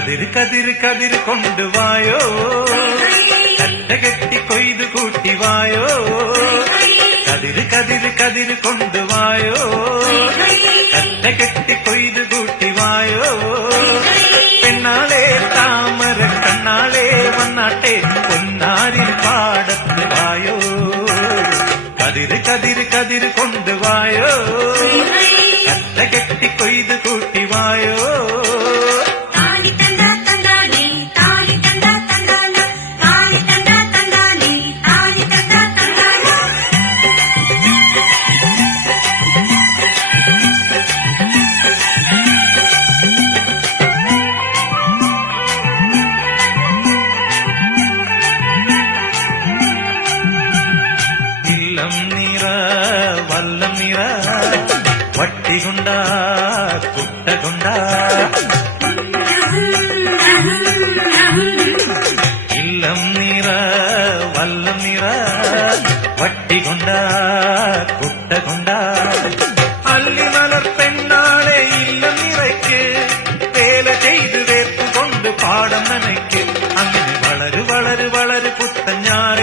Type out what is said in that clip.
കതിര് കതിര് കതിര് കൊണ്ടുവായോ, കട്ട കെട്ടി കൊയ്ത് കൂട്ടിവായോ. കതിര് കതിര് കതിര് കൊണ്ടുവായോ, കട്ട കെട്ടി കൊയ്ത് കൂട്ടിവായോ. പെണ്ണാളെ താമര കണ്ണാളെ വന്നാട്ടെ പൊന്നാരിൽ പാടത്ത് വായോ. കതിര് കതിര് കതിര് കൊണ്ടുവായോ, കട്ട കെട്ടി കൊയ്ത് കൂട്ടിവായോ. വല്ലം നിറ വട്ടികൊണ്ട കുട്ടകൊണ്ട ഇല്ലം നിറ വല്ലം നിറ വട്ടികൊണ്ട കുട്ടകൊണ്ട. അല്ലിമലർ പെണ്ണാളെ ഇല്ലം നിറയ്ക്ക് വേല ചെയ്ത് വേർപ്പുകൊണ്ട് പാടം നനയ്ക്ക്. അങ്ങനെ വളരു വളരു വളരു പുത്തഞ്ഞാറ്